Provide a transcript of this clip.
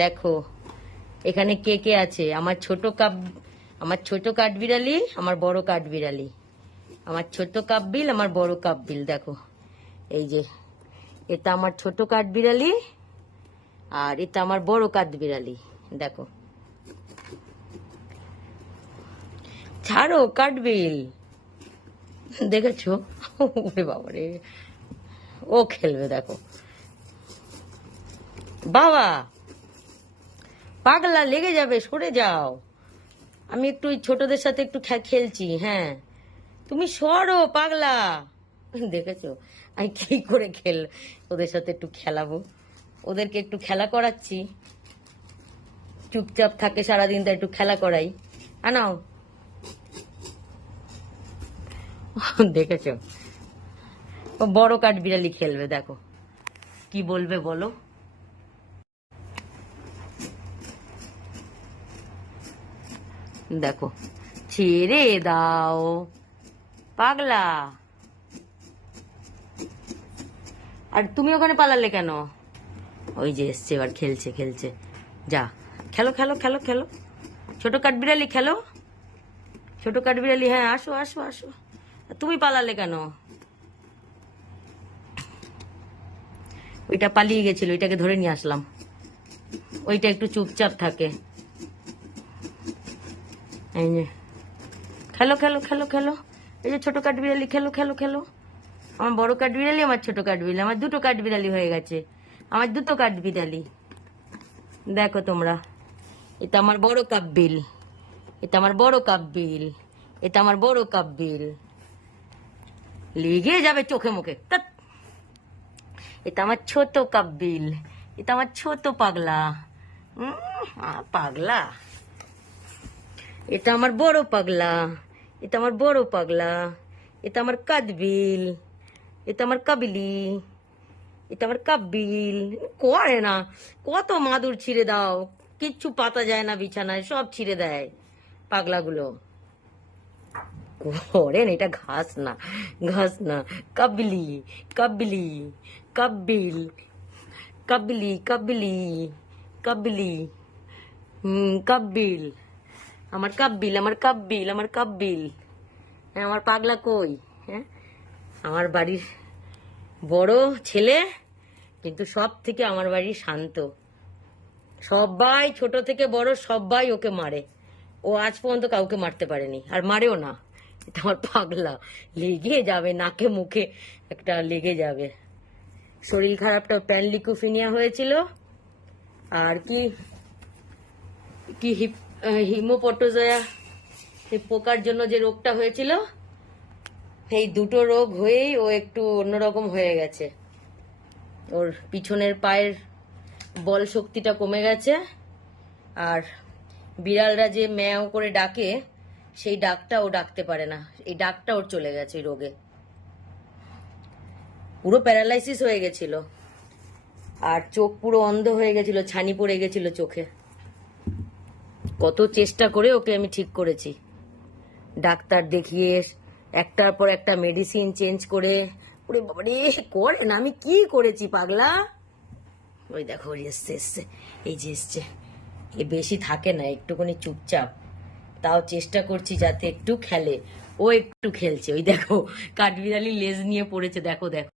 দেখো এখানে কে কে আছে। আমার ছোট কাঠবিড়ালি, আমার বড় কাঠবিড়ালি, আমার ছোট কাপবিল, আমার বড় কাপবিল। দেখো এই যে এটা আমার ছোট কাঠবিড়ালি আর এটা আমার বড় কাঠবিড়ালি। দেখো, ছাড়ো কাঠবিল, দেখেছো? ওরে বাবারে, ও খেলবে। দেখো বাবা, পাগলা লেগে যাবে, সরে যাও। আমি একটু ওই ছোটদের সাথে একটু খেলছি। হ্যাঁ, তুমি সরো পাগলা। দেখেছো আমি কি করে ওদের সাথে একটু খেলাবো, ওদেরকে একটু খেলা করাচ্ছি। চুপচাপ থাকে সারাদিন, তাই একটু খেলা করাই। আনাও। দেখেছো, বড় কাঠবিড়ালি খেলবে। দেখো কি বলবে বলো। দেখো, ছেড়ে দাও পাগলা। আর তুমি ওখানে পালালে কেন? ওই যে এসছে, এবার খেলছে খেলছে। যা, খেলো খেলো খেলো খেলো, ছোট কাঠবিড়ালি খেলো, ছোট কাঠবিড়ালি। হ্যাঁ, আসো আসো আসো। তুমি পালালে কেন? ওইটা পালিয়ে গেছিল, ওইটাকে ধরে নিয়ে আসলাম। ওইটা একটু চুপচাপ থাকে। এই যে খেলো খেলো খেলো খেলো, এই যে ছোট কাঠবিড়ালি, খেলো খেলো খেলো। আমার বড় কাঠবিড়ালি, আমার ছোট কাঠবিড়ালি, আমার দুটো কাঠবিড়ালি হয়ে গেছে, আমার দুটো কাঠবিড়ালি। দেখো তোমরা, এটা আমার বড় কাপবিল, এটা আমার বড় কাপবিল, এটা আমার বড় কাপবিল। লেগে যাবে চোখে মুখে। এটা আমার ছোট কাপবিল, এটা আমার ছোট পাগলা। পাগলা। এটা আমার বড় পাগলা, এটা আমার বড় পাগলা, এটা আমার কাঠবিল, এটা আমার কাবিলি, এটা আমার কাব্বিল। করে না, কত মাদুর ছিঁড়ে দাও, কিচ্ছু পাতা যায় না বিছানায়, সব ছিঁড়ে দেয় পাগলাগুলো। করেন, এটা ঘাস না, ঘাস না। কাবলি কাবলি কাব্বিল, কাবলি কাবলি কাবলি। কাব্বিল, আমার কাব্বিল, আমার কাব্বিল, আমার কাব্বিল। হ্যাঁ, আমার পাগলা কই? হ্যাঁ, আমার বাড়ির বড় ছেলে, কিন্তু সব থেকে আমার বাড়ি শান্ত। সবাই ছোট থেকে বড় সবাই ওকে মারে, ও আজ পর্যন্ত কাউকে মারতে পারেনি, আর মারেও না। এটা আমার পাগলা, লেগে যাবে নাকে মুখে, একটা লেগে যাবে। শরীর খারাপটা প্যানলিকুফিনিয়া হয়েছিল, আর কি কি হিমোপটোজয়া, এই পোকার জন্য যে রোগটা হয়েছিল, এই দুটো রোগ হয়েই ও একটু অন্যরকম হয়ে গেছে। ওর পিছনের পায়ের বল শক্তিটা কমে গেছে, আর বিড়ালরা যে ম্যাও করে ডাকে, সেই ডাকটা ও ডাকতে পারে না। এই ডাকটা ওর চলে গেছে এই রোগে। পুরো প্যারালাইসিস হয়ে গেছিল, আর চোখ পুরো অন্ধ হয়ে গেছিল, ছানি পড়ে গেছিল চোখে। কত চেষ্টা করে ওকে আমি ঠিক করেছি, ডাক্তার দেখিয়ে একটার পর একটা মেডিসিন চেঞ্জ করে। ওরে বাবারে, করে না, আমি কি করেছি পাগলা। ওই দেখো, এসছে এসছে, এই যে এসছে। এ বেশি থাকে না, একটুখানি চুপচাপ, তাও চেষ্টা করছি যাতে একটু খেলে। ও একটু খেলছে। ওই দেখো, কাঠবিড়ালি লেজ নিয়ে পড়েছে। দেখো দেখো।